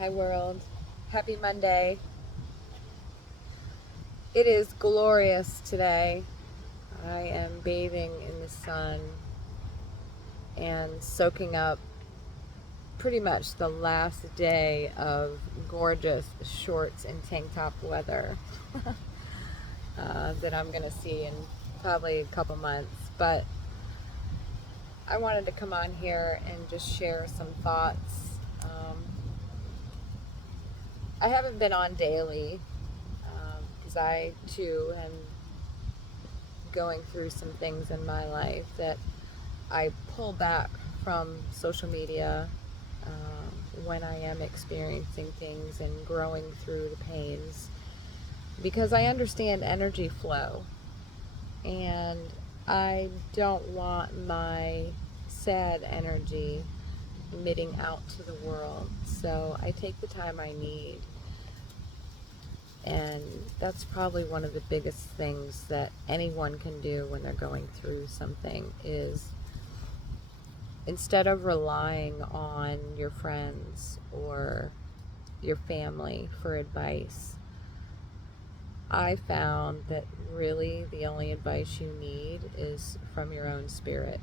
Hi, world. Happy Monday. It is glorious today. I am bathing in the sun and soaking up pretty much the last day of gorgeous shorts and tank top weather that I'm going to see in probably a couple months. But I wanted to come on here and just share some thoughts. I haven't been on daily because I too am going through some things in my life that I pull back from social media when I am experiencing things and growing through the pains because I understand energy flow and I don't want my sad energy emitting out to the world. So I take the time I need. And that's probably one of the biggest things that anyone can do when they're going through something is instead of relying on your friends or your family for advice, I found that really the only advice you need is from your own spirit.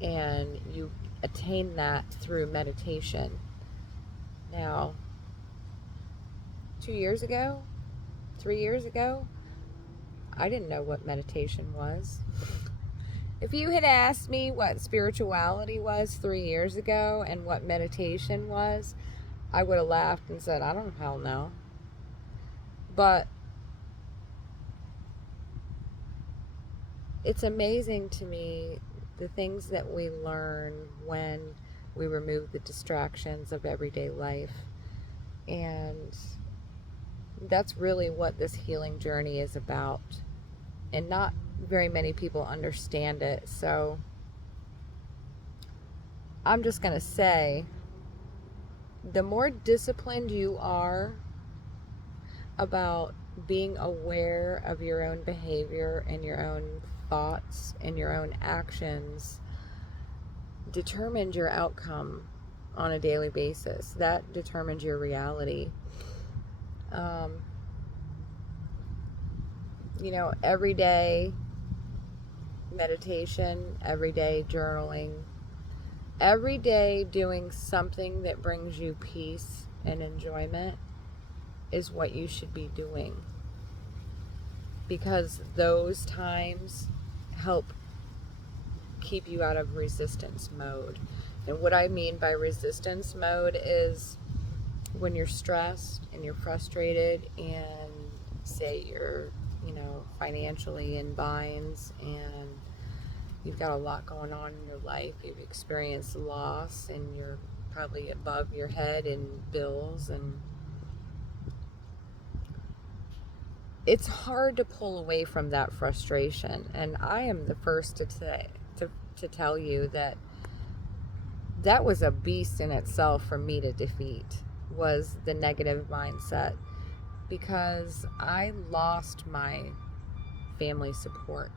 And you attain that through meditation. Now, 2 years ago, 3 years ago, I didn't know what meditation was. If you had asked me what spirituality was 3 years ago and what meditation was, I would have laughed and said, I don't hell know. But it's amazing to me the things that we learn when we remove the distractions of everyday life. And that's really what this healing journey is about. And not very many people understand it. So I'm just going to say the more disciplined you are about being aware of your own behavior and your own thoughts and your own actions determines your outcome on a daily basis. That determines your reality. Um, everyday meditation, everyday journaling, every day doing something that brings you peace and enjoyment is what you should be doing, because those times help keep you out of resistance mode. And what I mean by resistance mode is when you're stressed and you're frustrated and say you're, financially in binds and you've got a lot going on in your life, you've experienced loss and you're probably above your head in bills, and it's hard to pull away from that frustration. And I am the first to tell you that that was a beast in itself for me to defeat, was the negative mindset, because I lost my family support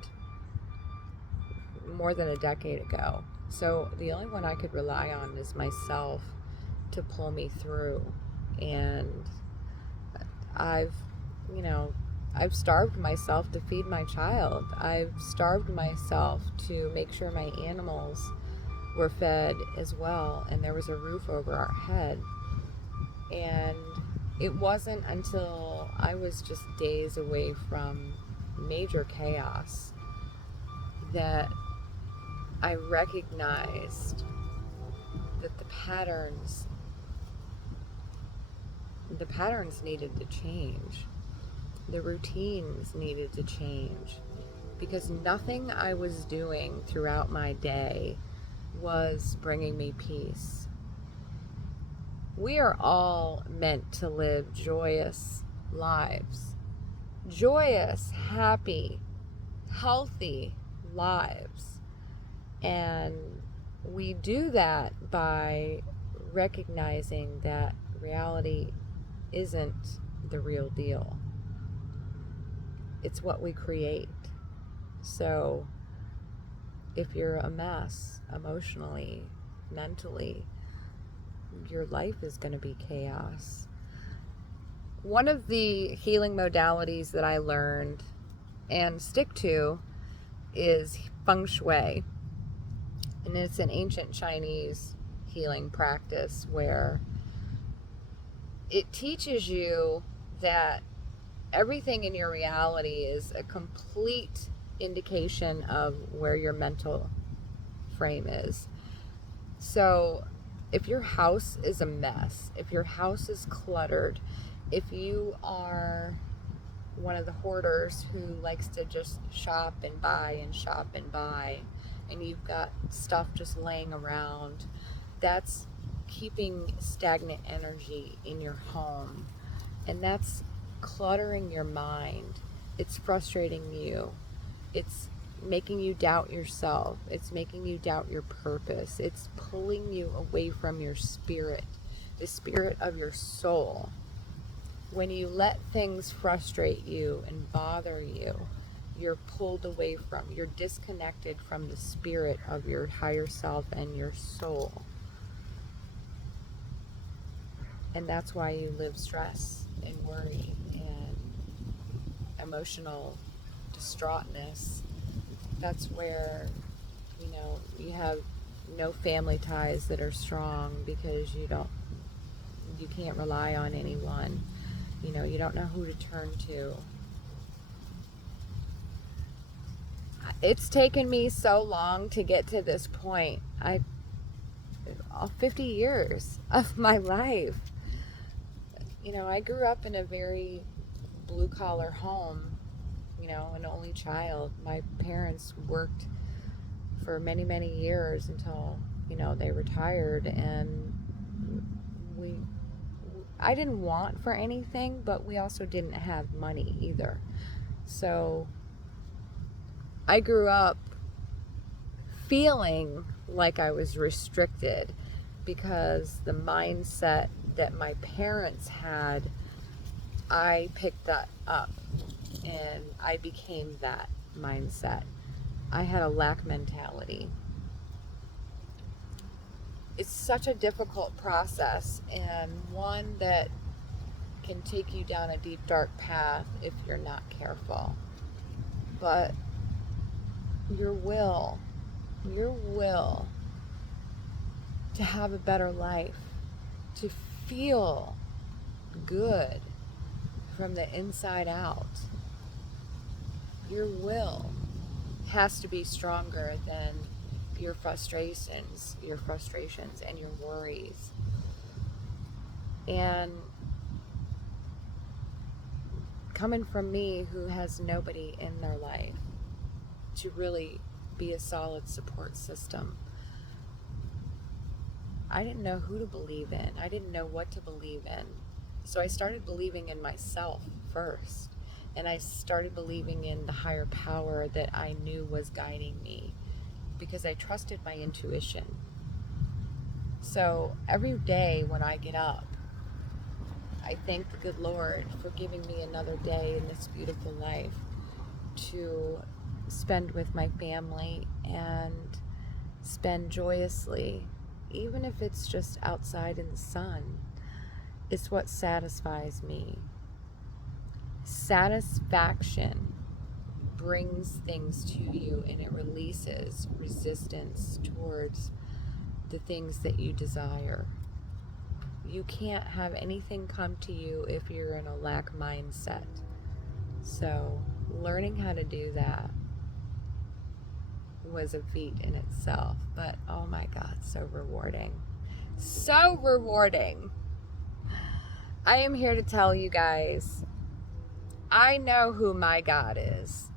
more than a decade ago. So the only one I could rely on is myself to pull me through. And I've, you know, I've starved myself to feed my child. I've starved myself to make sure my animals were fed as well and there was a roof over our head. And it wasn't until I was just days away from major chaos that I recognized that the patterns needed to change. The routines needed to change, because nothing I was doing throughout my day was bringing me peace. We are all meant to live joyous lives. Joyous, happy, healthy lives. And we do that by recognizing that reality isn't the real deal. It's what we create. So if you're a mess emotionally, mentally, your life is going to be chaos. One of the healing modalities that I learned and stick to is feng shui. And it's an ancient Chinese healing practice where it teaches you that everything in your reality is a complete indication of where your mental frame is. So if your house is a mess, if your house is cluttered, if you are one of the hoarders who likes to just shop and buy and shop and buy, and you've got stuff just laying around, that's keeping stagnant energy in your home, and that's cluttering your mind. It's frustrating you. It's making you doubt yourself. It's making you doubt your purpose. It's pulling you away from your spirit, the spirit of your soul. When you let things frustrate you and bother you, you're pulled away from, you're disconnected from the spirit of your higher self and your soul. And that's why you live stress and worry and emotional distraughtness. That's where, you have no family ties that are strong because you can't rely on anyone. You don't know who to turn to. It's taken me so long to get to this point. 50 years of my life. I grew up in a very blue collar home, an only child. My parents worked for many, many years until, they retired, and I didn't want for anything, but we also didn't have money either. So I grew up feeling like I was restricted because the mindset that my parents had, I picked that up and I became that mindset. I had a lack mentality. It's such a difficult process, and one that can take you down a deep, dark path if you're not careful. But your will to have a better life, to feel good from the inside out, your will has to be stronger than your frustrations and your worries. And coming from me, who has nobody in their life to really be a solid support system, I didn't know who to believe in. I didn't know what to believe in. So I started believing in myself first. And I started believing in the higher power that I knew was guiding me, because I trusted my intuition. So every day when I get up, I thank the good Lord for giving me another day in this beautiful life to spend with my family and spend joyously, even if it's just outside in the sun. It's what satisfies me. Satisfaction brings things to you, and it releases resistance towards the things that you desire. You can't have anything come to you if you're in a lack mindset. So learning how to do that was a feat in itself, but oh my God, so rewarding. So rewarding. I am here to tell you guys, I know who my God is,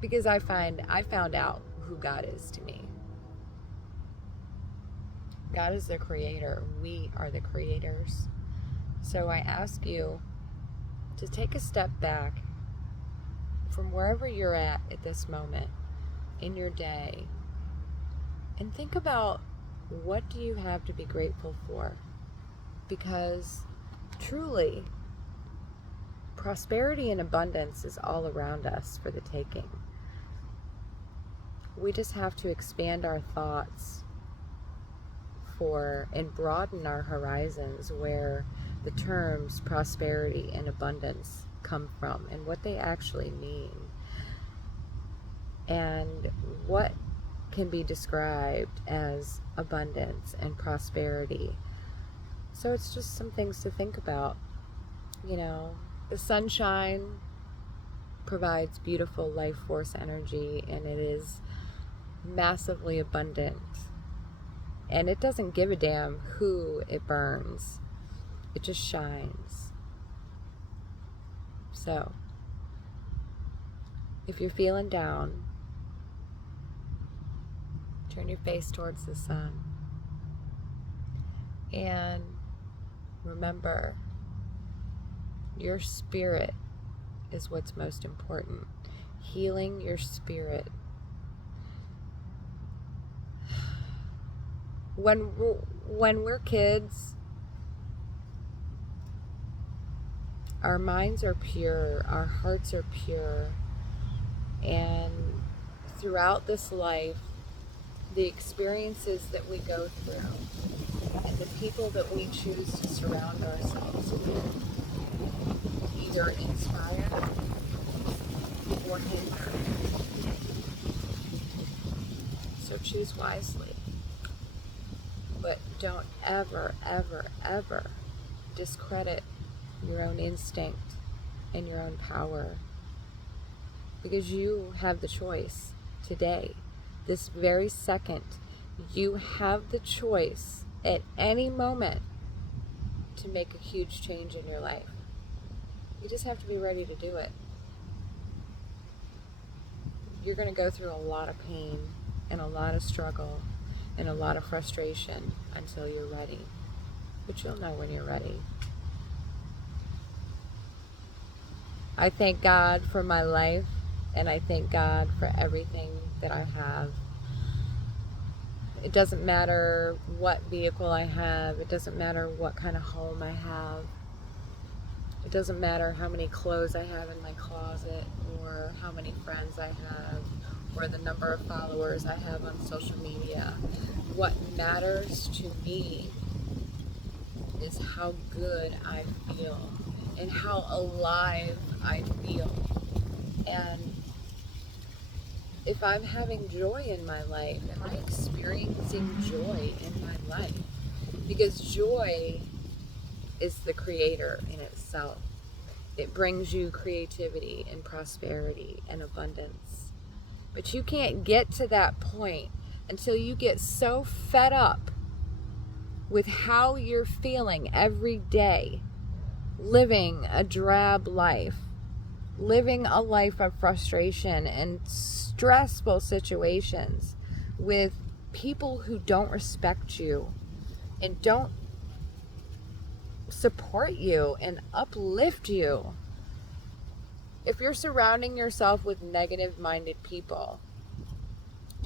because I found out who God is to me. God is the creator. We are the creators. So I ask you to take a step back from wherever you're at this moment in your day and think about, what do you have to be grateful for? Because truly, prosperity and abundance is all around us for the taking. We just have to expand our thoughts for and broaden our horizons where the terms prosperity and abundance come from and what they actually mean, and what can be described as abundance and prosperity. So it's just some things to think about. You know, the sunshine provides beautiful life force energy, and it is massively abundant. And it doesn't give a damn who it burns. It just shines. So, if you're feeling down, turn your face towards the sun. And remember, your spirit is what's most important. Healing your spirit. When we're kids, our minds are pure, our hearts are pure, and throughout this life, the experiences that we go through and the people that we choose to surround ourselves with either inspire or hinder. So choose wisely. But don't ever, ever, ever discredit your own instinct and your own power. Because you have the choice today, this very second. You have the choice at any moment to make a huge change in your life. You just have to be ready to do it. You're going to go through a lot of pain and a lot of struggle and a lot of frustration until you're ready. But you'll know when you're ready. I thank God for my life, and I thank God for everything that I have. It doesn't matter what vehicle I have. It doesn't matter what kind of home I have. It doesn't matter how many clothes I have in my closet, or how many friends I have, or the number of followers I have on social media. What matters to me is how good I feel and how alive I feel. And if I'm having joy in my life, am I experiencing joy in my life? Because joy is the creator in itself. It brings you creativity and prosperity and abundance. But you can't get to that point until you get so fed up with how you're feeling every day, living a drab life, living a life of frustration and stressful situations with people who don't respect you and don't support you and uplift you. If you're surrounding yourself with negative-minded people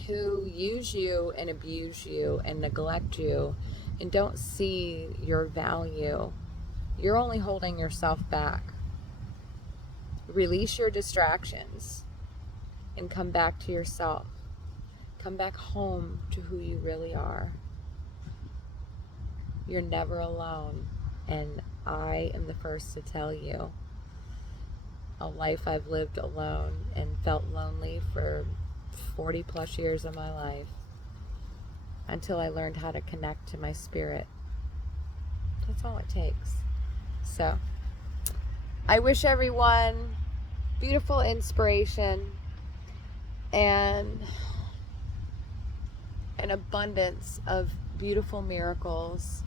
who use you and abuse you and neglect you and don't see your value, you're only holding yourself back. Release your distractions and come back to yourself. Come back home to who you really are. You're never alone, and I am the first to tell you, a life I've lived alone and felt lonely for 40 plus years of my life until I learned how to connect to my spirit. That's all it takes. So, I wish everyone beautiful inspiration and an abundance of beautiful miracles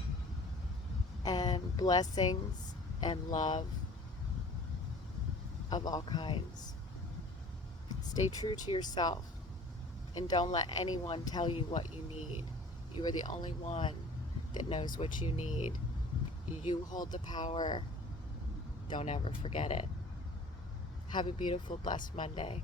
and blessings and love of all kinds. Stay true to yourself and don't let anyone tell you what you need. You are the only one that knows what you need. You hold the power. Don't ever forget it. Have a beautiful, blessed Monday.